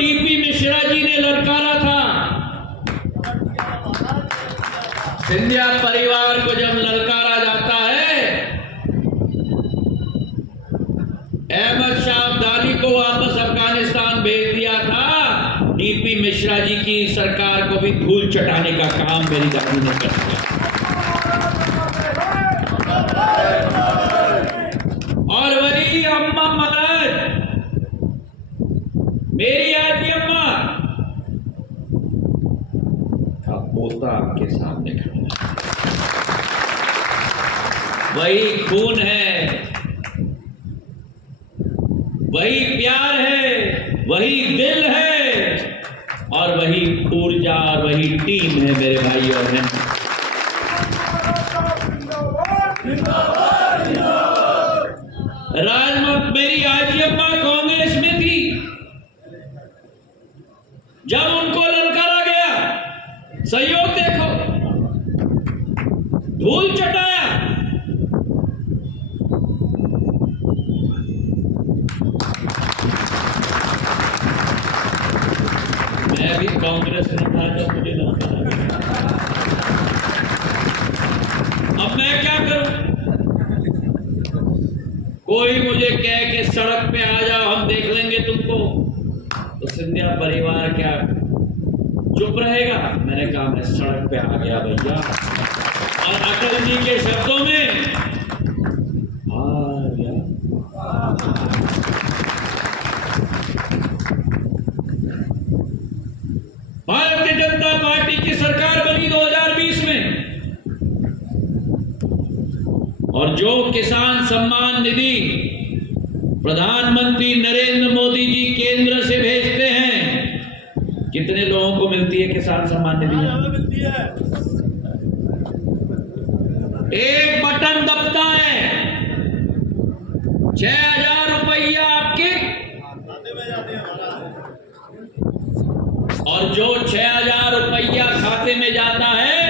DP Mishra ji ने ललकारा था। सिंधिया परिवार को जब ललकारा जाता है, अहमद शाह अब्दाली को वापस अफगानिस्तान भेज दिया था, डीपी मिश्रा जी की सरकार को भी धूल चटाने का काम मेरी दादी ने कर दिया। और वही अम्मा महाराज, मेरी आदि अम्मा का पोता आपके सामने खड़ा है। वही खून है, वही प्यार है, वही दिल है और वही ऊर्जा और वही टीम है मेरे भाई और बहन। राजमत मेरी आजी अम्मा कांग्रेस में थी, जब उनको ललकारा गया, सहयोग देखो, धूल चटाया। मैं भी कांग्रेस में था जब मुझे ललकारा गया। अब मैं क्या करूं? कोई मुझे कह के सड़क पे आ जाओ, हम देख लेंगे तुमको, तो सिंधिया परिवार क्या चुप रहेगा? मैंने कहा मैं सड़क पे आ गया भैया, और अटल जी के शब्दों में आ गया। भारतीय जनता पार्टी की सरकार बनी 2020 में, और जो किसान सम्मान निधि प्रधानमंत्री नरेंद्र मोदी जी केंद्र से भेजते हैं, कितने लोगों को मिलती है किसान सम्मान निधि? मिलती है। एक बटन दबता है, 6,000 रुपया आपके खाते में जाते हैं। और जो 6,000 रुपया खाते में जाता है,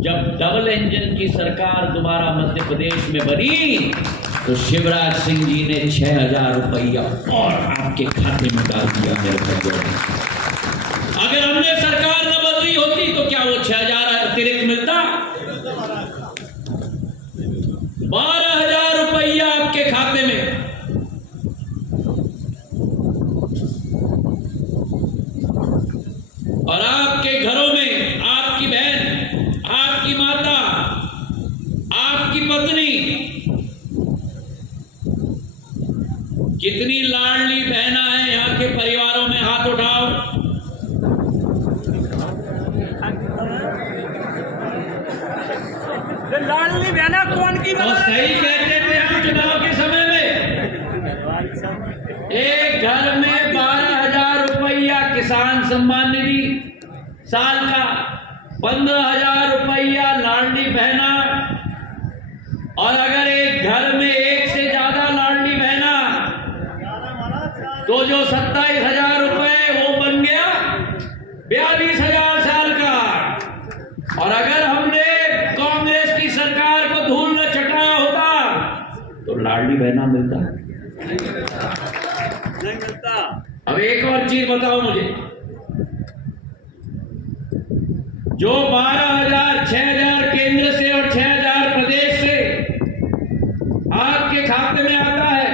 जब डबल इंजन की सरकार दोबारा मध्य प्रदेश में बनी, तो शिवराज सिंह जी ने 6,000 रुपया और आपके खाते में डाल दिया मेरे भाइयों। अगर हमने सरकार न बदली होती तो क्या वो 6,000 अतिरिक्त मिलता? 12,000 रुपया आपके खाते में। और आपके घरों में आपकी बहन, आपकी माता, आपकी पत्नी, कितनी लाडली बहना है यहाँ के परिवारों में? हाथ उठाओ। लाडली बहना कौन की? तो सही कहते थे हम चुनाव के समय में, एक घर में 12,000 रुपया किसान सम्मान निधि साल का, 15,000 रुपया लाडली बहना, और अगर एक घर में एक से ज्यादा लाडली बहना तो जो 27,000 रुपए वो बन गया 42,000 साल का। और अगर हमने कांग्रेस की सरकार को धूल न चटाया होता तो लाडली बहना मिलता? नहीं मिलता। अब एक और चीज बताओ मुझे, जो 12,000, 6,000 केंद्र से और 6,000 प्रदेश से आपके खाते में आता है,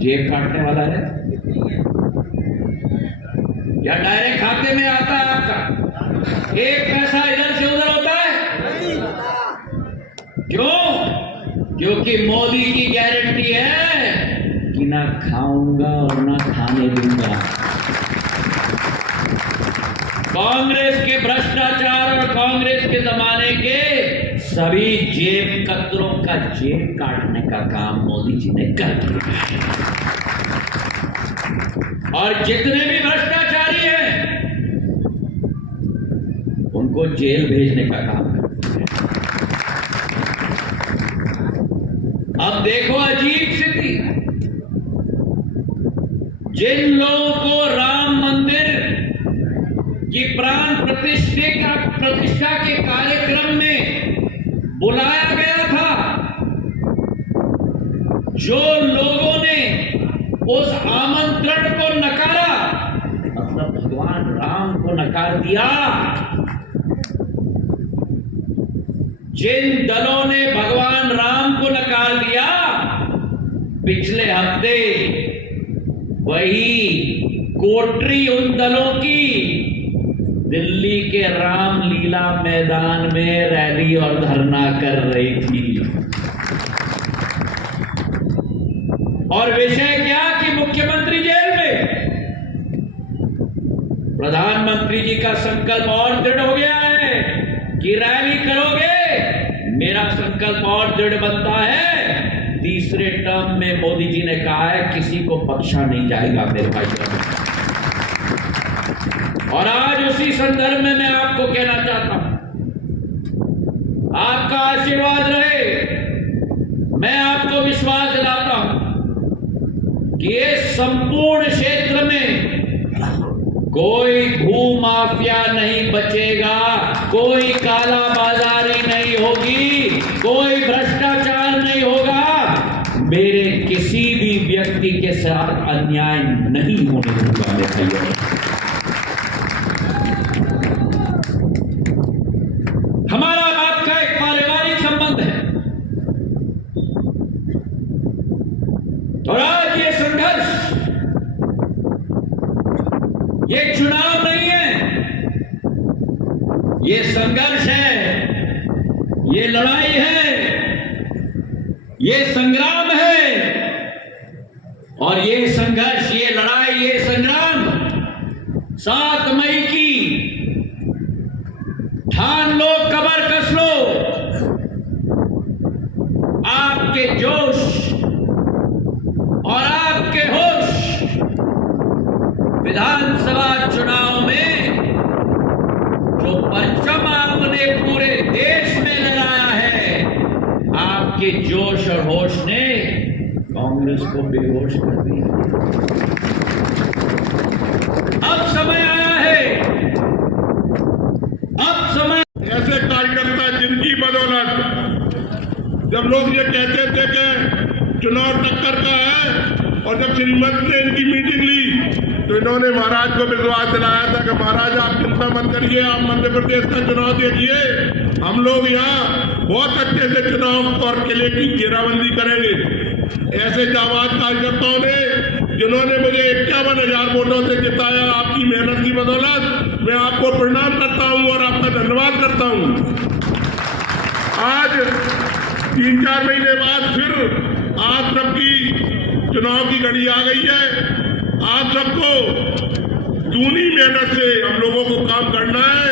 जेब काटने वाला है या डायरेक्ट खाते में आता है आपका? एक पैसा इधर से उधर होता है? क्यों? क्योंकि मोदी की गारंटी है कि ना खाऊंगा और ना खाने दूंगा। कांग्रेस के भ्रष्टाचार और कांग्रेस के जमाने के सभी जेब कतरों का जेब काटने का काम मोदी जी ने कर दिया है। और जितने भी भ्रष्टाचारी हैं उनको जेल भेजने का काम करते हैं। अब देखो अजीब स्थिति, जिन लोगों को राम मंदिर की प्राण प्रतिष्ठा के कार्यक्रम में बुलाया गया था, जो लोगों ने उस आमंत्रण को नकारा, मतलब भगवान राम को नकार दिया, जिन दलों ने भगवान राम को नकार दिया, पिछले हफ्ते वही कोटरी उन दलों की दिल्ली के रामलीला मैदान में रैली और धरना कर रही थी। और विषय क्या कि मुख्यमंत्री जेल में। प्रधानमंत्री जी का संकल्प और दृढ़ हो गया है कि रैली करोगे। मेरा संकल्प और दृढ़ बनता है। तीसरे टर्म में मोदी जी ने कहा है किसी को बख्शा नहीं जाएगा मेरे भाई। और आज उसी संदर्भ में मैं आपको कहना चाहता हूं, आपका आशीर्वाद रहे। मैं आपको विश्वास दिलाता हूं कि इस संपूर्ण क्षेत्र में कोई भू माफिया नहीं बचेगा, कोई काला बाजारी नहीं होगी, कोई भ्रष्टाचार नहीं होगा। मेरे किसी भी व्यक्ति के साथ अन्याय नहीं होने दूंगा मेरे भाइयों। हमारा आपका एक पारिवारिक संबंध है और आज ये संघर्ष, ये चुनाव नहीं है, ये संघर्ष है, ये लड़ाई है, ये संग्राम है। और ये संघर्ष, ये लड़ाई, ये संग्राम 7 मई की ठान लो, कमर कस लो। आपके जोश और आपके होश विधानसभा चुनाव में जो परचम आपने पूरे देश में लहराया है, आपके जोश और होश ने कांग्रेस को बेहोश कर दिया। अब समय आया है, अब समय। ऐसे कार्यकर्ता जिनकी बदौलत जब लोग ये कहते थे कि चुनाव टक्कर का है, और जब श्रीमत ने इनकी मीटिंग ली तो इन्होंने महाराज को विश्वास दिलाया था कि महाराज आप चिंता मत करिए, आप मध्य प्रदेश का चुनाव देखिए, हम लोग यहाँ बहुत अच्छे से चुनाव और किले की घेराबंदी करेंगे। ऐसे जाबाज कार्यकर्ताओं ने जिन्होंने मुझे 51,000 वोटों से जिताया, आपकी मेहनत की बदौलत मैं आपको प्रणाम करता हूं और आपका धन्यवाद करता हूं। आज 3-4 महीने बाद फिर आप सबकी चुनाव की घड़ी आ गई है। आप सबको दूनी मेहनत से हम लोगों को काम करना है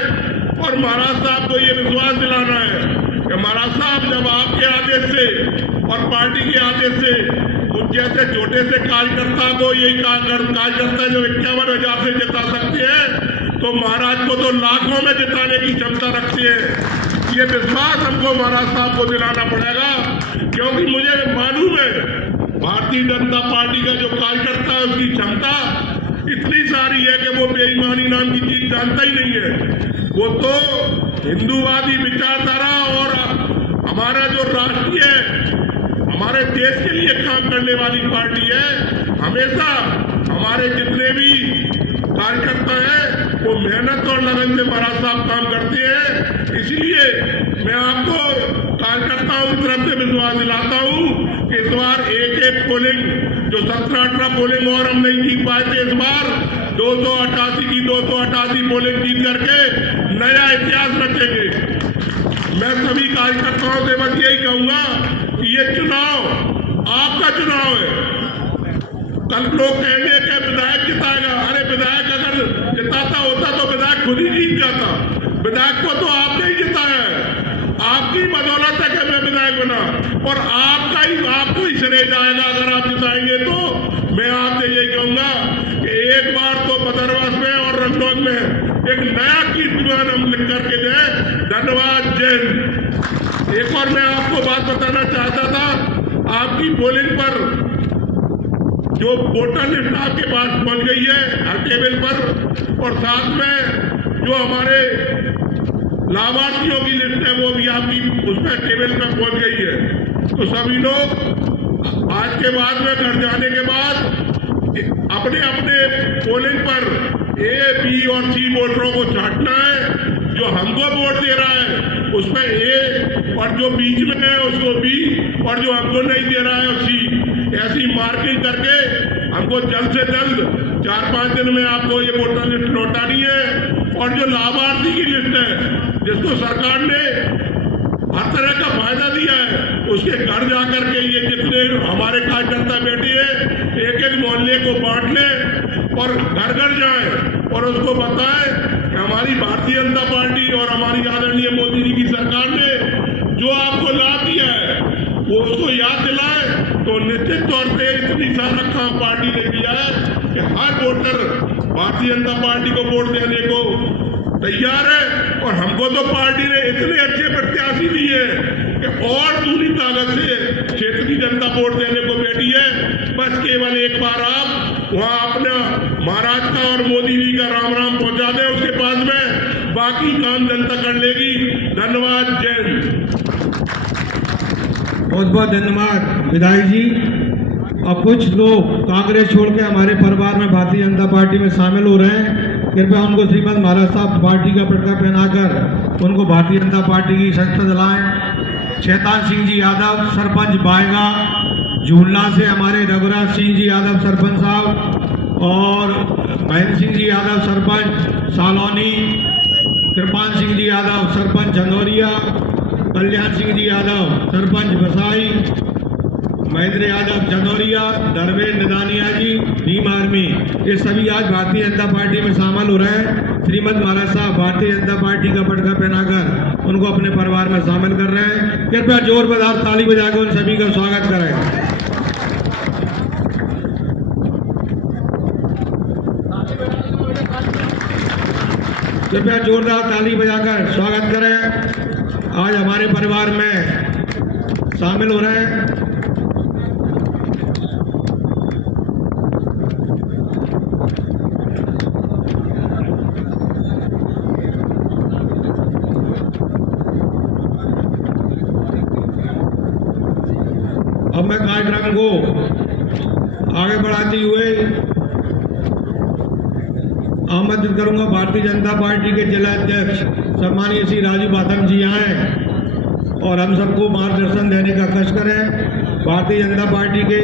और महाराज साहब को ये विश्वास दिलाना है कि महाराज साहब जब आपके आदेश से और पार्टी के आदेश से उन जैसे छोटे से कार्यकर्ता को, यही कार्यकर्ता जो 51,000 से जिता सकते हैं, तो महाराज को तो लाखों में जिताने की क्षमता रखते हैं। ये विश्वास हमको महाराज साहब को दिलाना पड़ेगा, क्योंकि मुझे मालूम है भारतीय जनता पार्टी का जो कार्यकर्ता है उसकी क्षमता इतनी सारी है कि वो बेईमानी नाम की चीज जानता ही नहीं है। वो तो हिंदूवादी विचारधारा और हमारा जो राष्ट्रीय हमारे देश के लिए काम करने वाली पार्टी है। हमेशा हमारे जितने भी कार्यकर्ता हैं वो मेहनत और लगन से महाराज साहब काम करते हैं। इसलिए मैं आपको कार्यकर्ताओं की तरफ से विश्वास दिलाता हूं कि इस बार एक पोलिंग जो 17-18 पोलिंग और हम नहीं जीत पाए थे, इस बार 288 की 288 पोलिंग जीत करके नया इतिहास रचेंगे। मैं सभी कार्यकर्ताओं से बस यही कहूंगा कि ये चुनाव आपका चुनाव है। कल लोग कहेंगे कि विधायक जिताएगा। अरे विधायक अगर जिताता होता तो विधायक खुद ही जीत जाता। विधायक को तो आपने ही जिताया है, आपकी बदौलत है कि मैं विधायक बना, और आपको ही श्रेय जाएगा अगर आप जिताएंगे। तो मैं आपसे यही कहूंगा कि एक बार तो बदरवास में और रंगनौद में एक नया कीर्तिमान हम लिख करके जाए। धन्यवाद, जय हिंद। एक और मैं आपको बात बताना चाहता था, आपकी पोलिंग पर जो वोटर लिस्ट आपके पास पहुंच गई है हर टेबल पर, और साथ में जो हमारे लाभार्थियों की लिस्ट है वो भी आपकी उसमें टेबल पर पहुंच गई है। तो सभी लोग आज के बाद में घर जाने के बाद अपने अपने पोलिंग पर ए, बी और सी वोटरों को छांटना है। जो हमको वोट दे रहा है उसमें ए, और जो बीच में है उसको बी, और जो हमको नहीं दे रहा है सी। ऐसी मार्किंग करके हमको जल्द से जल्द 4-5 दिन में आपको ये वोटर लिस्ट लौटानी है। और जो लाभार्थी की लिस्ट है जिसको सरकार ने हर तरह का फायदा दिया है, उसके घर जाकर के ये जितने हमारे कार्यकर्ता बैठे हैं एक एक मोहल्ले को बांट लें और घर घर जाएं और उसको बताएं कि हमारी भारतीय जनता पार्टी और हमारी आदरणीय मोदी जी की सरकार ने जो आपको लाभ दिया है वो उसको याद दिलाएं। तो निश्चित तौर पे इतनी सारा काम पार्टी ने किया है कि हर वोटर भारतीय जनता पार्टी को वोट देने को तैयार है। और हमको तो पार्टी ने इतने अच्छे प्रत्याशी दिए कि और दूसरी ताकत से क्षेत्र की जनता वोट देने को बैठी है। बस केवल एक बार आप वहां अपना महाराज का और मोदी जी का राम राम पहुंचा दें उसके पास में, बाकी काम जनता कर लेगी। धन्यवाद। जय हिंद। बहुत बहुत धन्यवाद विधायक जी। अब कुछ लोग कांग्रेस छोड़ के हमारे परिवार में भारतीय जनता पार्टी में शामिल हो रहे हैं। कृपया उनको श्रीमद महाराज साहब पार्टी का पटका पहनाकर उनको भारतीय जनता पार्टी की शस्त्र दिलाएं। शैतान सिंह जी यादव सरपंच बायगा, झूलना से हमारे रघुराज सिंह जी यादव सरपंच साहब, और महेंद्र सिंह जी यादव सरपंच सालौनी, कृपाल सिंह जी यादव सरपंच चंदौरिया, कल्याण सिंह जी यादव सरपंच बसाई, महेंद्र यादव चंदौरिया, धर्मेंद्र निदानिया जी भीम आर्मी, ये सभी आज भारतीय जनता पार्टी में शामिल हो रहे हैं। श्रीमद महाराज साहब भारतीय जनता पार्टी का पटका पहनाकर उनको अपने परिवार में शामिल कर रहे हैं। कृपया जोरदार ताली बजाकर उन सभी का स्वागत करें। कृपया जोरदार ताली बजाकर स्वागत करें। आज हमारे परिवार में शामिल हो रहे हैं। अब मैं कार्यक्रम को आगे बढ़ाते हुए आमंत्रित करूंगा भारतीय जनता पार्टी के जिला अध्यक्ष सम्मानीय श्री राजू बाथम जी यहाँ हैं और हम सबको मार्गदर्शन देने का कष्ट करें। भारतीय जनता पार्टी के